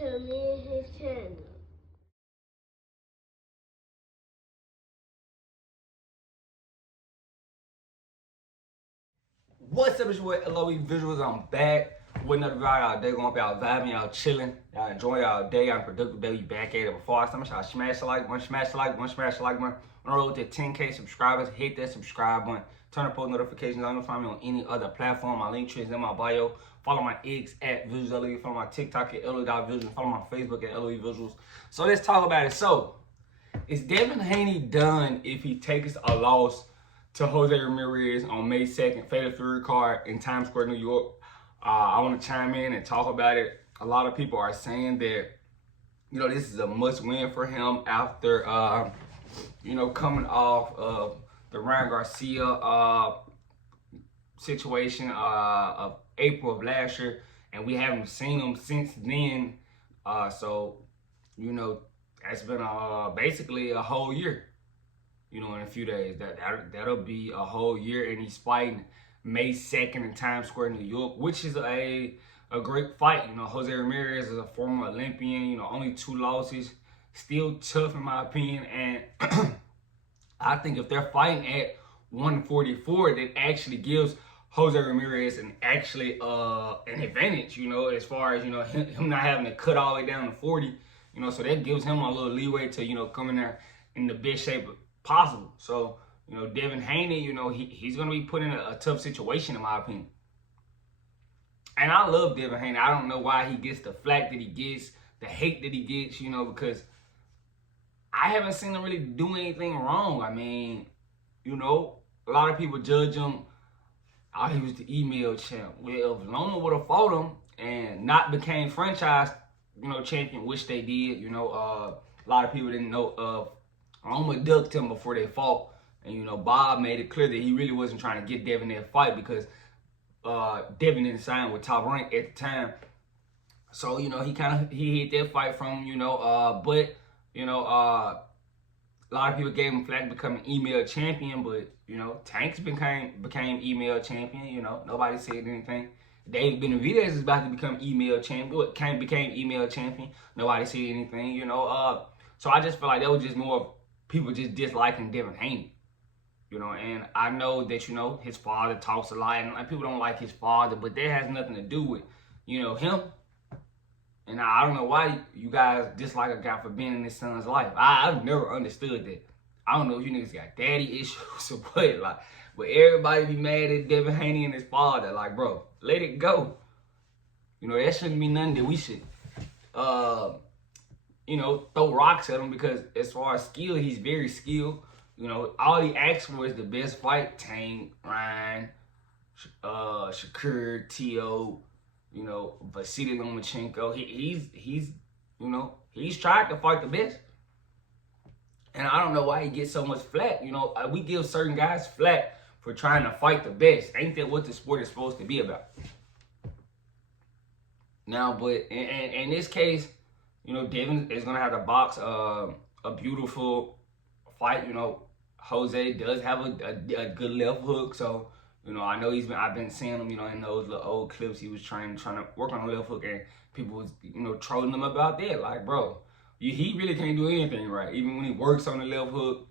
to me and his channel. What's up, it's your boy LOE Visuals. I'm back with another video. Y'all day going up, y'all vibing, y'all chilling, y'all enjoying y'all day, y'all productive day. We back at it. Before I start, y'all smash the like button, smash the like button, smash the like button. On the road to 10K subscribers, hit that subscribe button. Turn on post notifications. I'm gonna find me on any other platform. My link tree is in my bio. Follow my X at Visuals LOE. Follow my TikTok at LOE.Visuals. Follow my Facebook at LOE Visuals. So let's talk about it. So, is Devin Haney done if he takes a loss to Jose Ramirez on May 2nd, fatal third card in Times Square, New York? I want to chime in and talk about it. A lot of people are saying that, this is a must win for him after, coming off of the Ryan Garcia situation of April of last year, and we haven't seen him since then. That's been basically a whole year. In a few days. That'll be a whole year, and he's fighting May 2nd in Times Square, New York, which is a great fight. Jose Ramirez is a former Olympian, only 2 losses. Still tough in my opinion, and I think if they're fighting at 144, that actually gives Jose Ramirez an advantage, as far as, him not having to cut all the way down to 40, so that gives him a little leeway to, come in there in the best shape possible. So, Devin Haney, he's going to be put in a tough situation, in my opinion. And I love Devin Haney. I don't know why he gets the flack that he gets, the hate that he gets, because I haven't seen him really do anything wrong. I mean, a lot of people judge him. Oh, he was the email champ. Well, if Loma would have fought him and not became franchise, champion, which they did, a lot of people didn't know of. Loma ducked him before they fought, and Bob made it clear that he really wasn't trying to get Devin that fight because Devin didn't sign with Top Rank at the time. So he hit that fight from him, but a lot of people gave him flack becoming email champion, but Tanks became email champion. Nobody said anything. David Benavidez is about to become email champion. Became email champion. Nobody said anything. So I just feel like that was just more of people just disliking Devin Haney. And I know that, his father talks a lot, and people don't like his father, but that has nothing to do with, him. And I don't know why you guys dislike a guy for being in his son's life. I've never understood that. I don't know if you niggas got daddy issues or what, but everybody be mad at Devin Haney and his father. Bro, let it go. That shouldn't be nothing that we should, throw rocks at him, because as far as skill, he's very skilled. All he asked for is the best fight. Tank, Ryan, Shakur, T.O., Vasily Lomachenko. He's tried to fight the best. And I don't know why he gets so much flack. We give certain guys flack for trying to fight the best. Ain't that what the sport is supposed to be about? Now, but in this case, Devin is going to have to box a beautiful fight. Jose does have a good left hook, so I know I've been seeing him, in those little old clips he was trying to work on the left hook, and people was, trolling him about that. Bro, he really can't do anything right. Even when he works on the left hook,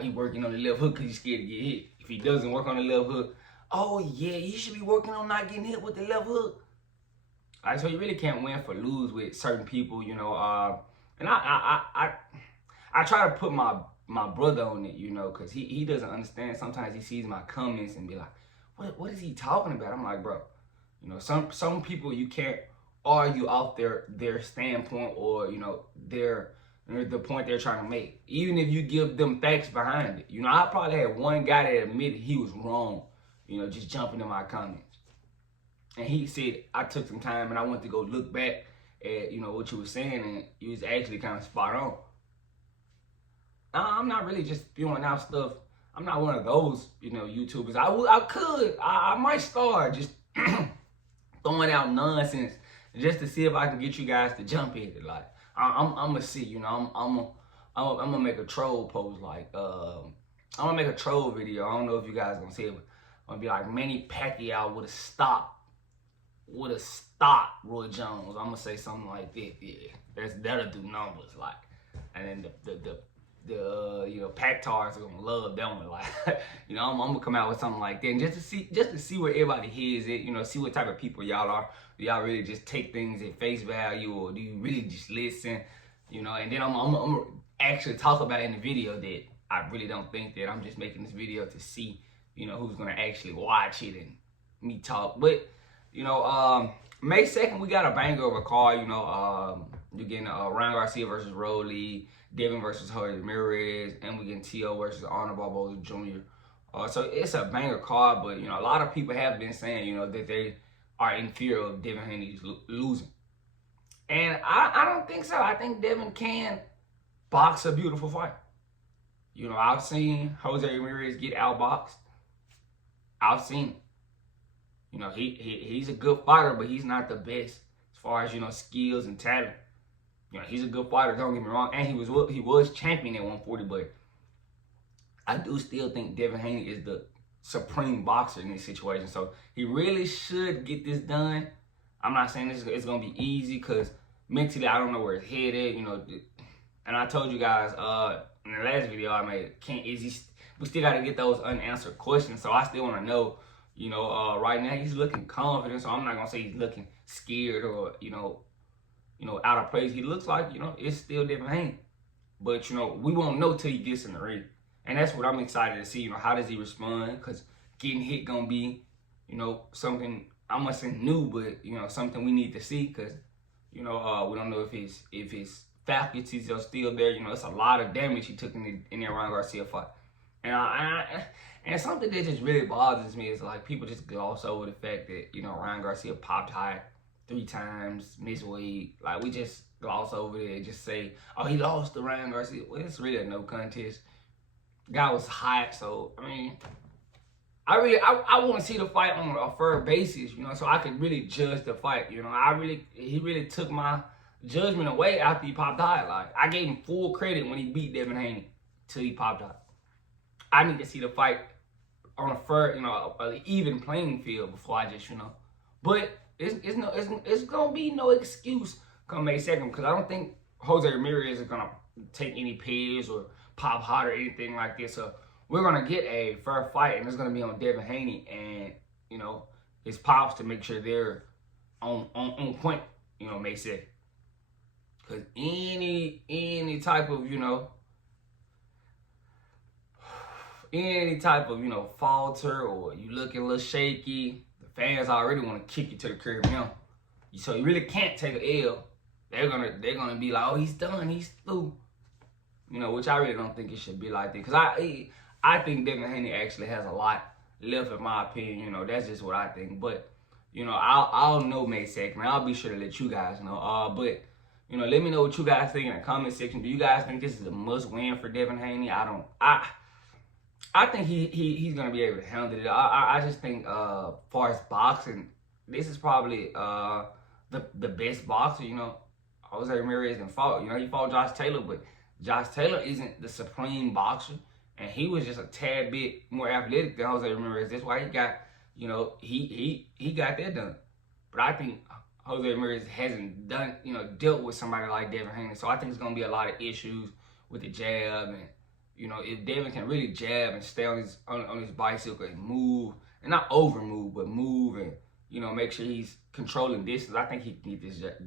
he working on the left hook because he's scared to get hit. If he doesn't work on the left hook, oh yeah, he should be working on not getting hit with the left hook. So you really can't win for lose with certain people, and I try to put my brother on it, because he doesn't understand. Sometimes he sees my comments and be like, what is he talking about? I'm like, bro, some people you can't argue off their standpoint or, the point they're trying to make. Even if you give them facts behind it. I probably had one guy that admitted he was wrong, just jumping in my comments. And he said, I took some time and I went to go look back at, what you were saying, and you was actually kind of spot on. I'm not really just spewing out stuff. I'm not one of those, YouTubers. I might start just throwing out nonsense just to see if I can get you guys to jump in it. I'm gonna see, I'm gonna make a troll post, I'm gonna make a troll video. I don't know if you guys gonna see it, but I'm gonna be like, Manny Pacquiao would have stopped would have stopped Roy Jones. I'm gonna say something like that. Yeah, that'll do numbers. Like, and then the Pactars are gonna love that one. Like, I'm gonna come out with something like that, and just to see where everybody hears it. See what type of people y'all are. Do y'all really just take things at face value, or do you really just listen? And then I'm gonna actually talk about in the video that I really don't think that I'm just making this video to see, who's gonna actually watch it and me talk. But May 2nd, we got a banger of a card. You're getting Ryan Garcia versus Rolly, Devin versus Ramirez, and we getting T.O. versus Arnold Barboza Jr. So it's a banger card, but a lot of people have been saying that they are in fear of Devin Haney losing, and I don't think so. I think Devin can box a beautiful fight. I've seen Jose Ramirez get outboxed. I've seen it. He's a good fighter, but he's not the best as far as skills and talent. He's a good fighter. Don't get me wrong, and he was champion at 140. But I do still think Devin Haney is the supreme boxer in this situation. So he really should get this done. I'm not saying it's gonna be easy because mentally I don't know where his head is. And I told you guys in the last video I made, we still got to get those unanswered questions. So I still want to know. Right now he's looking confident, so I'm not gonna say he's looking scared or out of place. He looks like it's still Devin Haney, but we won't know till he gets in the ring, and that's what I'm excited to see. How does he respond? Because getting hit gonna be something I'm gonna say new, but something we need to see because we don't know if his faculties are still there. It's a lot of damage he took in the Ryan Garcia fight, and something that just really bothers me is like people just gloss over the fact that Ryan Garcia popped high 3 times, missed weight. Like we just gloss over it and just say, oh, he lost to Ryan Garcia. Well, it's really a no contest. Guy was hot, so I mean, I want to see the fight on a fair basis, so I can really judge the fight. He really took my judgment away after he popped high. Like I gave him full credit when he beat Devin Haney till he popped high. I need to see the fight on a fair, an even playing field before I just, But it's gonna be no excuse come May 2nd because I don't think Jose Ramirez is gonna take any pills or pop hot or anything like this. So we're gonna get a fair fight, and it's gonna be on Devin Haney and his pops to make sure they're on point. May 2nd. Because any type of any type of falter or you looking a little shaky, the fans already want to kick you to the curb now. So you really can't take an L. They're gonna be like, oh, he's done, he's through. Which I really don't think it should be like that. Because I think Devin Haney actually has a lot left, in my opinion. That's just what I think. But I'll know May 2nd, and I'll be sure to let you guys know. But let me know what you guys think in the comment section. Do you guys think this is a must win for Devin Haney? I think he's gonna be able to handle it. I just think far as boxing, this is probably the best boxer. Jose Ramirez and fought. He fought Josh Taylor, but Josh Taylor isn't the supreme boxer, and he was just a tad bit more athletic than Jose Ramirez. That's why he got he got that done. But I think Jose Ramirez hasn't done dealt with somebody like Devin Haney, so I think it's gonna be a lot of issues with the jab and. If Devin can really jab and stay on his bicycle and move, and not over move, but move and make sure he's controlling distance, I think he can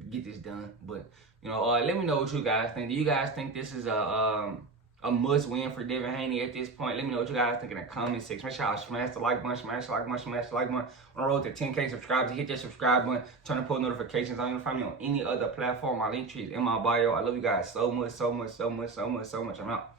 get this done. But let me know what you guys think. Do you guys think this is a must win for Devin Haney at this point? Let me know what you guys think in the comment section. Make sure y'all smash the like button, smash the like button, smash the like button. On the road to 10K subscribers, hit that subscribe button, turn on post notifications. I'm gonna find me on any other platform. My link tree is in my bio. I love you guys so much, so much, so much, so much, so much. I'm out.